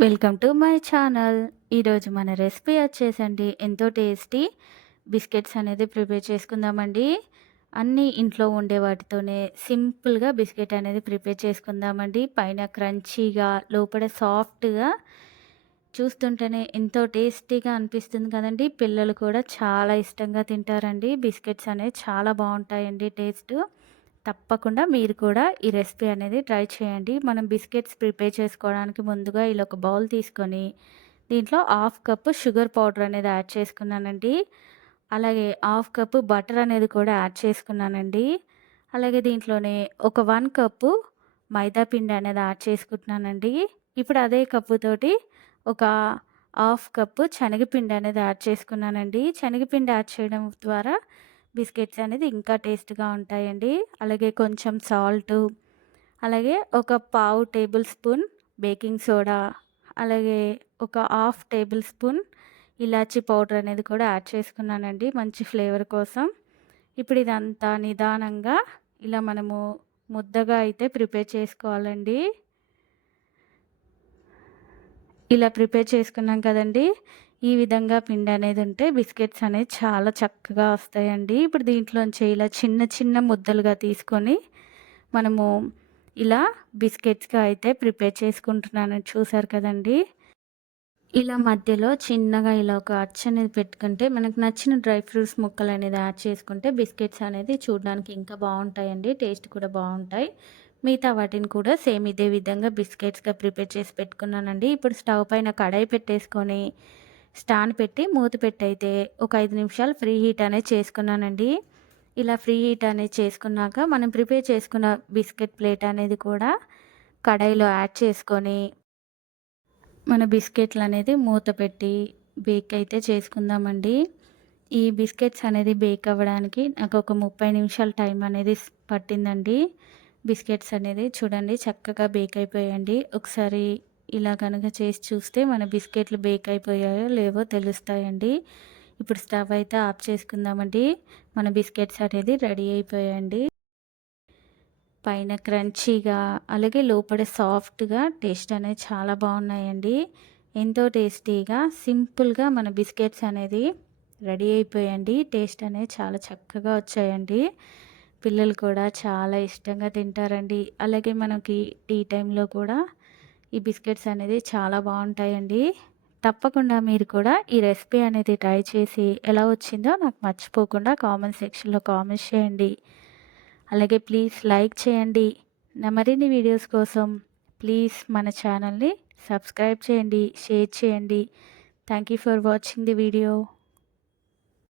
Welcome to my channel. ఈరోజు మన recipe వచ్చేసండి ఎంతో టేస్టీ బిస్కెట్స్ అనేది ప్రిపేర్ చేసుకుందామండి. అన్నీ ఇంట్లో ఉండే వాటితోనే సింపుల్గా బిస్కెట్ అనేది ప్రిపేర్ చేసుకుందామండి. పైన క్రంచీగా లోపల సాఫ్ట్గా చూస్తుంటేనే ఎంతో టేస్టీగా అనిపిస్తుంది కదండి. పిల్లలు కూడా చాలా ఇష్టంగా తింటారండి. బిస్కెట్స్ అనేవి చాలా బాగుంటాయండి టేస్ట్. తప్పకుండా మీరు కూడా ఈ రెసిపీ అనేది ట్రై చేయండి. మనం బిస్కెట్స్ ప్రిపేర్ చేసుకోవడానికి ముందుగా ఇలా ఒక బౌల్ తీసుకొని దీంట్లో హాఫ్ కప్పు షుగర్ పౌడర్ అనేది యాడ్ చేసుకున్నానండి. అలాగే హాఫ్ కప్పు బటర్ అనేది కూడా యాడ్ చేసుకున్నానండి. అలాగే దీంట్లోనే ఒక 1 కప్పు మైదా పిండి అనేది యాడ్ చేసుకుంటున్నానండి. ఇప్పుడు అదే కప్పుతోటి ఒక హాఫ్ కప్పు శనగపిండి అనేది యాడ్ చేసుకున్నానండి. శనగపిండి యాడ్ చేయడం ద్వారా బిస్కెట్స్ అనేది ఇంకా టేస్ట్‌గా ఉంటాయండి. అలాగే కొంచెం సాల్టు, అలాగే ఒక పావు టేబుల్ స్పూన్ బేకింగ్ సోడా, అలాగే ఒక హాఫ్ టేబుల్ స్పూన్ ఇలాచీ పౌడర్ అనేది కూడా యాడ్ చేసుకున్నానండి మంచి ఫ్లేవర్ కోసం. ఇప్పుడు ఇదంతా నిదానంగా ఇలా మనము ముద్దగా అయితే ప్రిపేర్ చేసుకోవాలండి. ఇలా ప్రిపేర్ చేసుకున్నాం కదండీ! ఈ విధంగా పిండి అనేది ఉంటే బిస్కెట్స్ అనేవి చాలా చక్కగా వస్తాయండి. ఇప్పుడు దీంట్లోంచి ఇలా చిన్న చిన్న ముద్దలుగా తీసుకొని మనము ఇలా బిస్కెట్స్‌గా అయితే ప్రిపేర్ చేసుకుంటున్నాను. చూసారు కదండీ! ఇలా మధ్యలో చిన్నగా ఇలా ఒక అచ్చు అనేది పెట్టుకుంటే మనకు నచ్చిన డ్రై ఫ్రూట్స్ ముక్కలు అనేది యాడ్ చేసుకుంటే బిస్కెట్స్ అనేది చూడడానికి ఇంకా బాగుంటాయండి. టేస్ట్ కూడా బాగుంటాయి. మిగతా వాటిని కూడా సేమ్ ఇదే విధంగా బిస్కెట్స్‌గా ప్రిపేర్ చేసి పెట్టుకున్నానండి. ఇప్పుడు స్టవ్ పైన కడాయి పెట్టేసుకొని స్టాండ్ పెట్టి మూత పెట్టయితే ఒక 5 నిమిషాలు ఫ్రీ హీట్ అనేది చేసుకున్నానండి. ఇలా ఫ్రీ హీట్ అనేది చేసుకున్నాక మనం ప్రిపేర్ చేసుకున్న బిస్కెట్ ప్లేట్ అనేది కూడా కడాయిలో యాడ్ చేసుకొని మన బిస్కెట్లు అనేది మూత పెట్టి బేక్ అయితే చేసుకుందామండి. ఈ బిస్కెట్స్ అనేది బేక్ అవ్వడానికి నాకు ఒక 30 నిమిషాల టైం అనేది పట్టిందండి. బిస్కెట్స్ అనేది చూడండి చక్కగా బేక్ అయిపోయాయండి. ఒకసారి ఇలా కనుక చేసి చూస్తే మన బిస్కెట్లు బేక్ అయిపోయాయో లేవో తెలుస్తాయండి. ఇప్పుడు స్టవ్ అయితే ఆఫ్ చేసుకుందామండి. మన బిస్కెట్స్ అనేది రెడీ అయిపోయాయండి. పైన క్రంచీగా అలాగే లోపల సాఫ్ట్‌గా టేస్ట్ అనేది చాలా బాగున్నాయండి. ఎంతో టేస్టీగా సింపుల్‌గా మన బిస్కెట్స్ అనేది రెడీ అయిపోయాయండి. టేస్ట్ అనేది చాలా చక్కగా వచ్చాయండి. పిల్లలు కూడా చాలా ఇష్టంగా తింటారండి. అలాగే మనకి టీ టైంలో కూడా ఈ బిస్కెట్స్ అనేది చాలా బాగుంటాయండి. తప్పకుండా మీరు కూడా ఈ రెసిపీ అనేది ట్రై చేసి ఎలా వచ్చిందో నాకు మర్చిపోకుండా కామెంట్ సెక్షన్‌లో కామెంట్స్ చేయండి. అలాగే ప్లీజ్ లైక్ చేయండి. నా మరిన్ని వీడియోస్ కోసం ప్లీజ్ మన ఛానల్‌ని సబ్స్క్రైబ్ చేయండి, షేర్ చేయండి. Thank you for watching the video.